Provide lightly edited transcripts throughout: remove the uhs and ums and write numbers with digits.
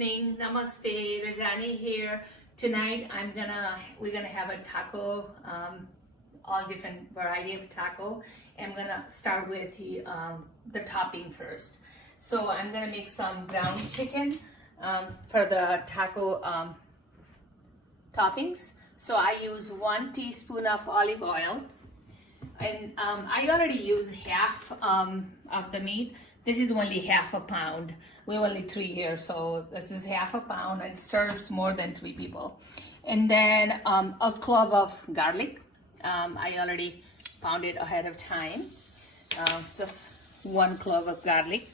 evening. Namaste. Rajani here. Tonight we're gonna have a taco, all different variety of taco. I'm gonna start with the topping first. So I'm gonna make some ground chicken for the taco toppings. So I use 1 teaspoon of olive oil, and I already use half of the meat. This is only half a pound. We're only 3 here, so this is half a pound. It serves more than 3 people. And then a clove of garlic. I already pounded ahead of time. Just 1 clove of garlic.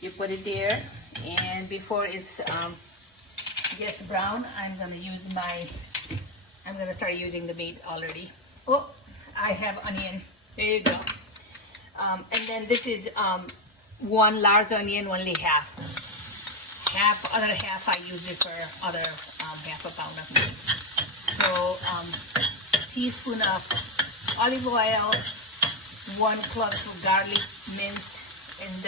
You put it there, and before it gets brown, I'm gonna start using the meat already. Oh, I have onion. There you go. And then this is 1 large onion, only half. Other half I use it for other half a pound of meat. So teaspoon of olive oil, 1 clove of garlic minced, and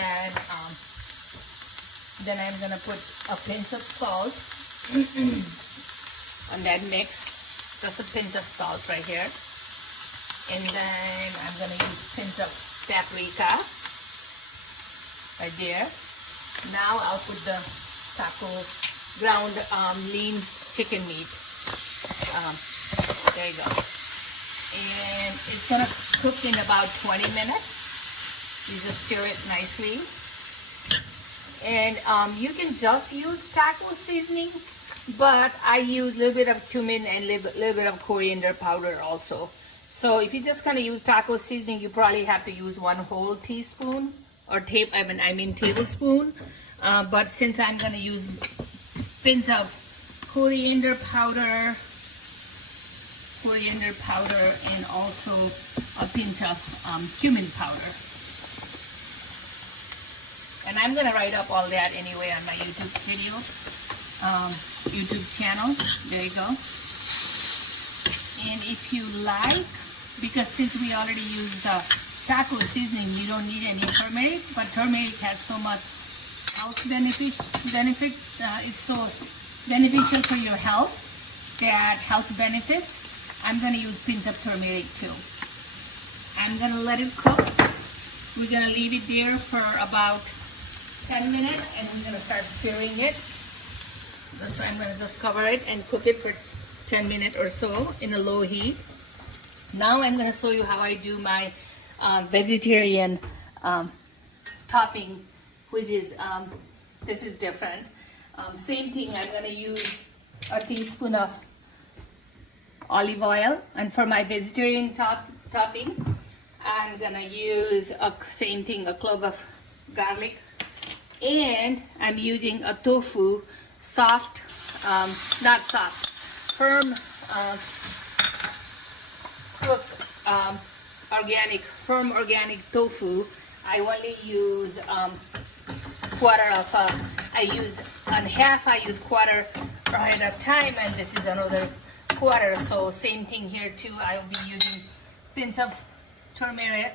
then I'm gonna put a pinch of salt on that mix. Just a pinch of salt right here. And then I'm gonna use a pinch of paprika right there. Now I'll put the taco ground lean chicken meat. There you go. And it's gonna cook in about 20 minutes. You just stir it nicely. And you can just use taco seasoning, but I use a little bit of cumin and a little bit of coriander powder also. So if you're just gonna use taco seasoning, you probably have to use 1 whole teaspoon or tablespoon. But since I'm gonna use pinch of coriander powder, and also a pinch of cumin powder. And I'm gonna write up all that anyway on my YouTube video, YouTube channel. There you go. And if you like, because since we already used the taco seasoning, you don't need any turmeric, but turmeric has so much health benefit. It's so beneficial for your health, that health benefits. I'm gonna use pinch of turmeric too. I'm gonna let it cook. We're gonna leave it there for about 10 minutes, and we're gonna start stirring it. So I'm gonna just cover it and cook it for 10 minutes or so in a low heat. Now I'm gonna show you how I do my vegetarian topping, which is this is different. Same thing, I'm gonna use a teaspoon of olive oil, and for my vegetarian topping, I'm gonna use same thing, a clove of garlic, and I'm using a tofu, firm organic tofu. I only use quarter ahead of time, and this is another quarter. So same thing here too. I will be using pinch of turmeric,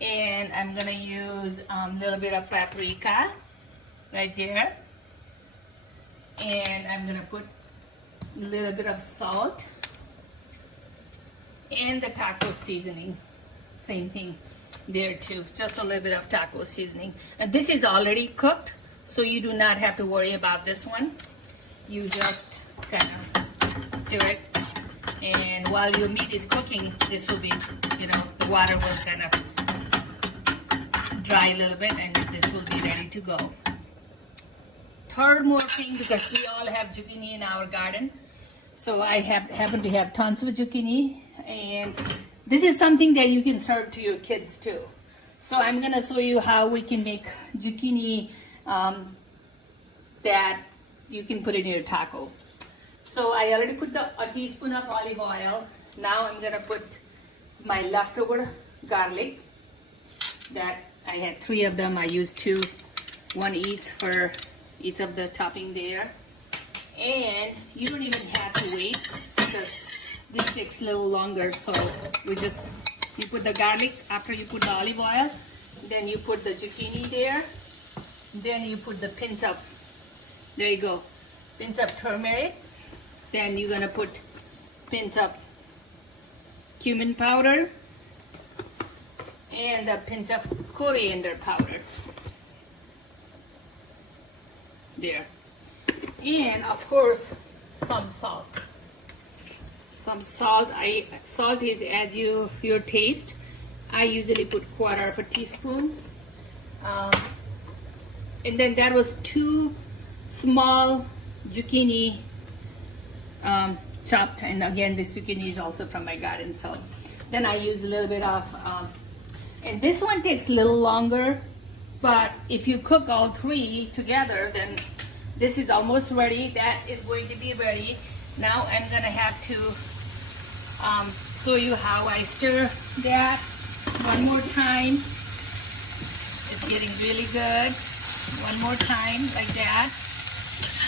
and I'm gonna use a little bit of paprika right there, and I'm gonna put a little bit of salt and the taco seasoning. Same thing there too, just a little bit of taco seasoning. And this is already cooked, so you do not have to worry about this one. You just kind of stir it, and while your meat is cooking, this will be, the water will kind of dry a little bit, and this will be ready to go. Third more thing, because we all have zucchini in our garden, so I happen to have tons of zucchini, and this is something that you can serve to your kids too. So I'm gonna show you how we can make zucchini that you can put in your taco. So I already put a teaspoon of olive oil. Now I'm gonna put my leftover garlic that I had 3 of them. I used 2, 1 each for each of the topping there. And you don't even have to wait, because this takes a little longer. So you put the garlic after you put the olive oil, then you put the zucchini there, then you put the pinch of There you go. Pinch of turmeric. Then you're gonna put pinch of cumin powder and a pinch of coriander powder. There. And of course, some salt. Some salt. Salt is as your taste. I usually put 1/4 teaspoon. And then that was 2 small zucchini chopped, and again this zucchini is also from my garden. So then I use a little bit of and this one takes a little longer, but if you cook all 3 together, then this is almost ready. That is going to be ready. Now I'm gonna have to show you how I stir that one more time. It's getting really good. One more time like that,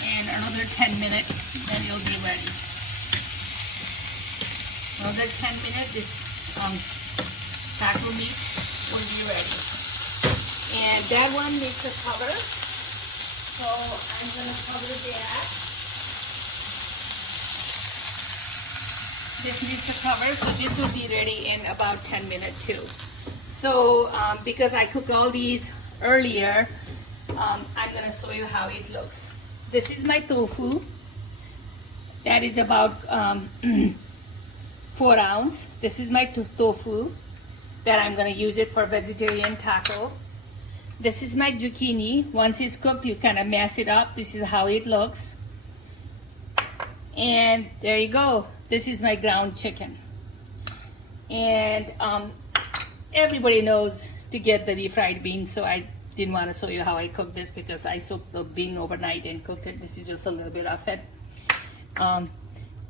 and another 10 minutes, then it'll be ready. Another 10 minutes, this taco meat will be ready. And that one needs a cover, so I'm gonna cover that. This needs a cover, so this will be ready in about 10 minutes too. So because I cooked all these earlier, I'm gonna show you how it looks. This is my tofu. That is about 4 ounces. This is my tofu that I'm gonna use it for vegetarian taco. This is my zucchini. Once it's cooked, you kind of mash it up. This is how it looks. And there you go. This is my ground chicken. And everybody knows to get the refried beans, so I didn't want to show you how I cook this because I soaked the bean overnight and cooked it. This is just a little bit of it.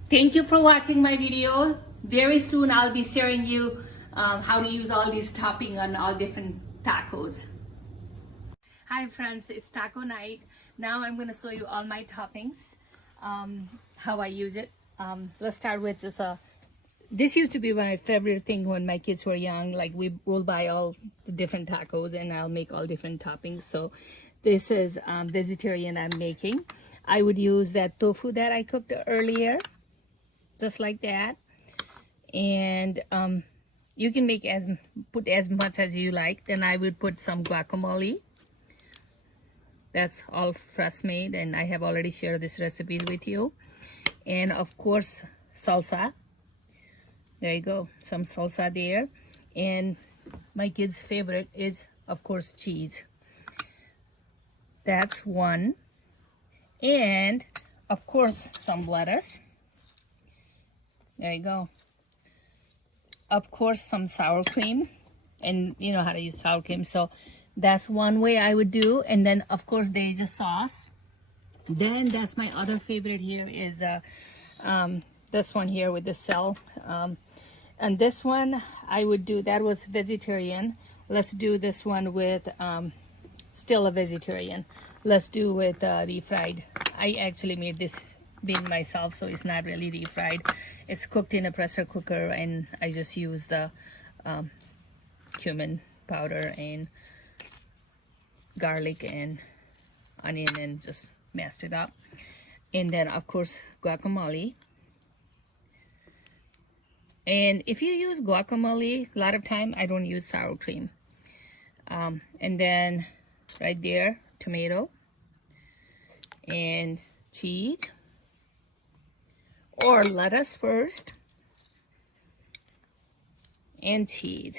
Thank you for watching my video. Very soon I'll be sharing you how to use all these topping on all different tacos. Hi friends, it's taco night. Now I'm going to show you all my toppings, how I use it. Let's start with just this used to be my favorite thing when my kids were young. Like we will buy all the different tacos and I'll make all different toppings. So this is vegetarian I'm making. I would use that tofu that I cooked earlier, just like that. And you can make put as much as you like. Then I would put some guacamole. That's all fresh made, and I have already shared this recipes with you. And of course, salsa. There you go, some salsa there. And my kids' favorite is, of course, cheese. That's one. And of course, some lettuce. There you go. Of course, some sour cream. And you know how to use sour cream, so that's one way I would do. And then of course there is a sauce. Then that's my other favorite here is this one here with the cell. And this one I would do, that was vegetarian. Let's do this one with still a vegetarian. Let's do with refried. I actually made this bean myself, so it's not really refried. It's cooked in a pressure cooker, and I just use the cumin powder and garlic and onion and just mashed it up. And then of course guacamole. And if you use guacamole, a lot of time I don't use sour cream. And then right there, tomato and cheese, or lettuce first and cheese,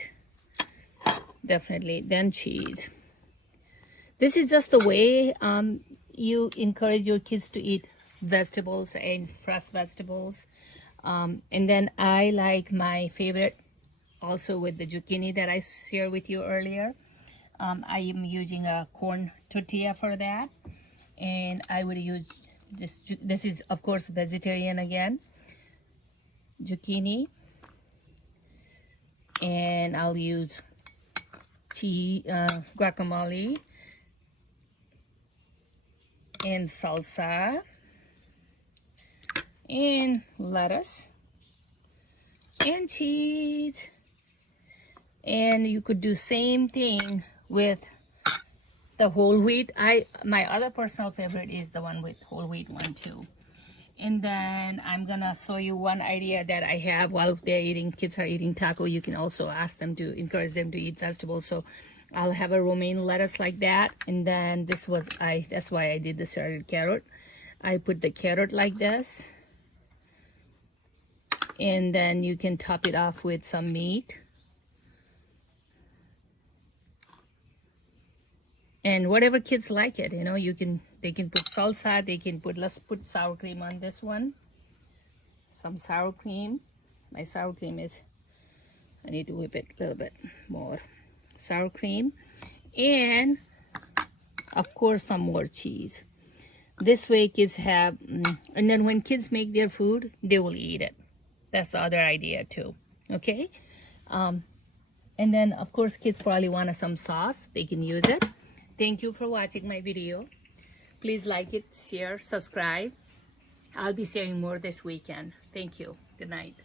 definitely, then cheese. This is just the way you encourage your kids to eat vegetables and fresh vegetables. And then I like my favorite also with the zucchini that I shared with you earlier. I am using a corn tortilla for that, and I would use this is of course vegetarian again, zucchini, and I'll use cheese, guacamole, and salsa, and lettuce, and cheese. And you could do same thing with the whole wheat. My other personal favorite is the one with whole wheat one too. And then I'm gonna show you one idea that I have while kids are eating taco. You can also ask them to encourage them to eat vegetables. So I'll have a romaine lettuce like that. And then that's why I did the shredded carrot. I put the carrot like this. And then you can top it off with some meat. And whatever kids like it, they can put salsa, let's put sour cream on this one. Some sour cream. My sour cream I need to whip it a little bit more. Sour cream. And, of course, some more cheese. This way kids have, and then when kids make their food, they will eat it. That's the other idea too, okay? And then, of course, kids probably want some sauce. They can use it. Thank you for watching my video. Please like it, share, subscribe. I'll be sharing more this weekend. Thank you. Good night.